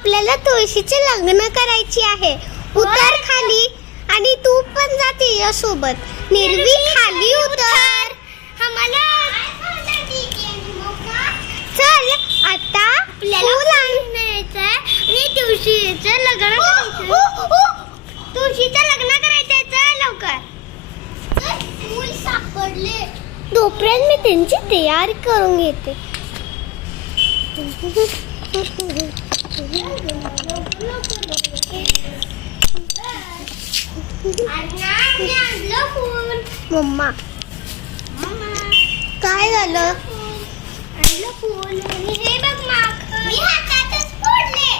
आपल्याला तुळशीचे लग्न करायची आहे. उतर खाली आणि तू पण जा तिच्या सोबत. निर्वी खाली उतर. चल आता फूल आणायचं आणि तुळशीचं लग्न करायचंय. चल लवकर. फूल सापडले. तोपर्यंत मी त्यांची तयारी करून घेते. मम्मा काय झालं? आणलं फूल आणि हे बघ माखन. मी हातातच फोडले.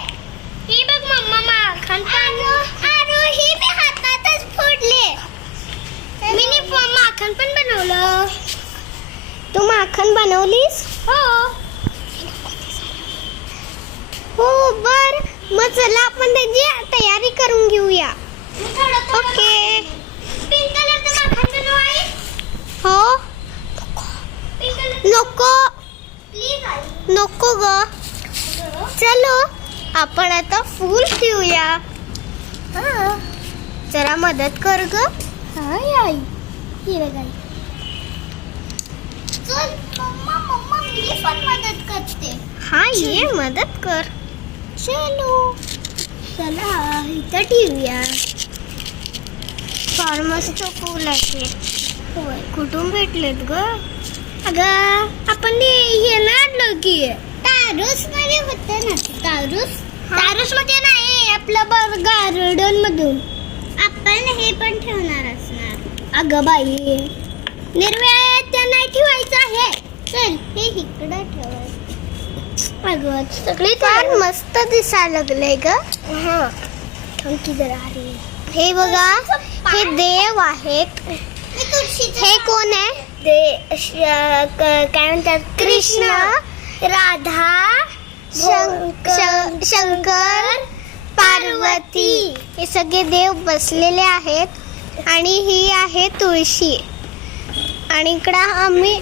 हे बघ मम्मा माखन. हे मी हातातच फोडले. मी माखन पण बनवलं. तू माखन बनवलीस? हो बर. मग चला आपण त्याची तयारी करून घेऊया. ओके. पिंक कलरचं माखन बनवू आहे. हो नको नको ग. चलो आपण आता फूल ठेवूया. जरा मदत कर ग. आई चल मम्मा मी पण मदत करते. हा ये मदत कर. चलो चला इथं ठेवूया. फार मस्त फूल आहे. होय कुठून भेटलेत ग? अगं आपण हे ना आणलं की तारूस मध्ये होतं ना. तारूस मध्ये नाही आपलं गार्डन मधून. आपण हे पण ठेवणार असणार. अगं बाई निर्व्या त्या नाही ठेवायचं आहे. चल हे इकडं ठेवायचं. अगं सगळी फार मस्त दिसायला लागलंय ग. थँक्यू जरा. हे बघा हे देव आहेत. हे कोण आहे? काय म्हणतात? कृष्ण, राधा, शंकर, पार्वती हे सगळे देव बसलेले आहेत. आणि ही आहे तुळशी. आणि इकडं आम्ही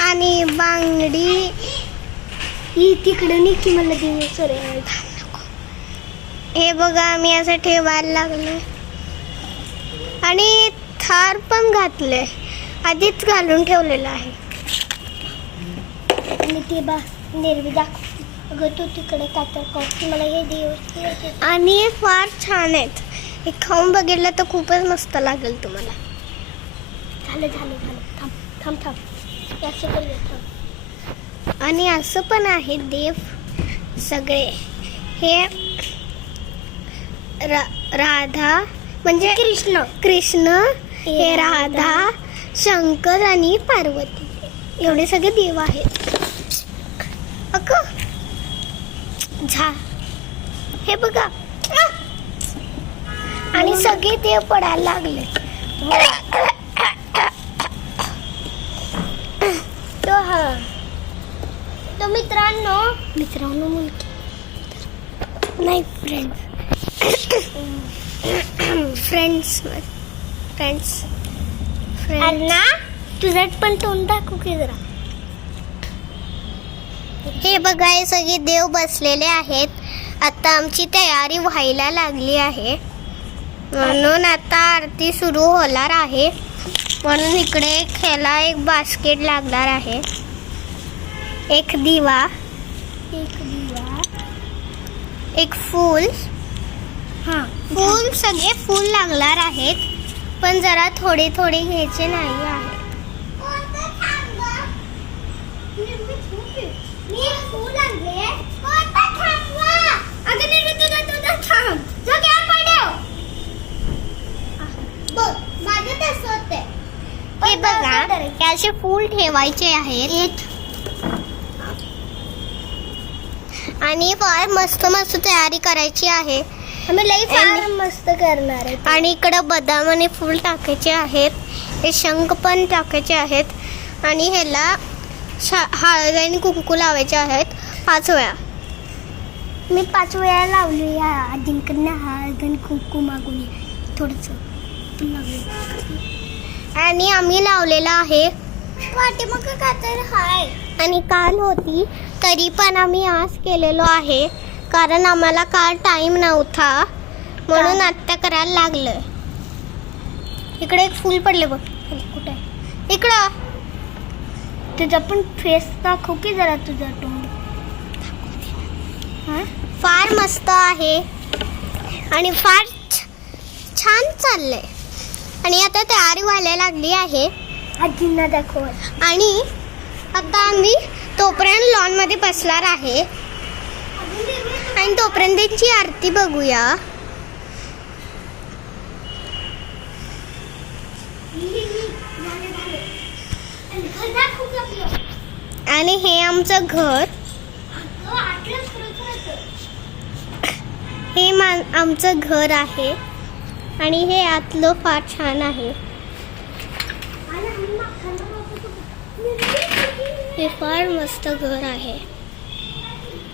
आणि बांगडी ही तिकडे निकी मला दिवस. हे बघा आम्ही असं ठेवायला लागलो. आणि थार पण घातले. आधीच घालून ठेवलेलं आहे. आणि ते बा निर्वी दाखव. अगं तू तिकडे कातर मला हे देव. आणि हे फार छान आहेत. हे खाऊन बघितलं तर खूपच मस्त लागेल तुम्हाला. झालं थांब. आणि असं पण आहे देव सगळे. हे राधा म्हणजे कृष्ण हे राधा, शंकर आणि पार्वती एवढे सगळे देव आहेत. हे बघा आणि सगळे देव पडायला लागले. तो मित्रांनो मुलगी नाही फ्रेंड्स ना तुझ्यात पण तोंड दाखवू की जरा. हे बघा हे सगळे देव बसलेले आहेत. आता आमची तयारी व्हायला लागली आहे. म्हणून आता आरती सुरू होणार आहे. म्हणून इकडे ह्याला एक बास्केट लागणार आहे. एक दिवा, एक फूल. फूल सगळे फूल लागणार आहेत. पण जरा थोडे घ्यायचे नाही आहे. हे बघा त्याचे फूल ठेवायचे आहेत. आणि फार मस्त तयारी करायची आहे. आम्ही लई फार मस्त करणार आहे. आणि इकडे बदाम आणि फूल टाकायचे आहेत. हे शंख पण टाकायचे आहेत. आणि ह्याला हळद आणि कुंकू लावायचे आहेत 5 वेळा. मी 5 वेळा लावली. आजींकडनं हळद आणि कुंकू मागून थोडंसं. आणि आम्ही लावलेला आहे पाठीमाग काय तर हाय. आणि काल होती तरी पण आम्ही आज केलेलो आहे, कारण आम्हाला काल टाइम नव्हता म्हणून आत्ता करायला लागलं. इकडे एक फूल पडले बघ. कुठे इकडं? तुझा पण फेस दाखव की जरा, तुझा तोंड. फार मस्त आहे आणि फार छान चाललंय. आणि आता तयारी व्हायला लागली आहे. आजींना दाखव. आणि आता आम्ही तोपर्यंत लॉन मध्ये बसणार आहे आणि तोपर्यंत त्यांची आरती बघूया. आणि हे आमचं घर. हे आमचं घर आहे आणि हे आतलं फार छान आहे. हे फार मस्त घर आहे.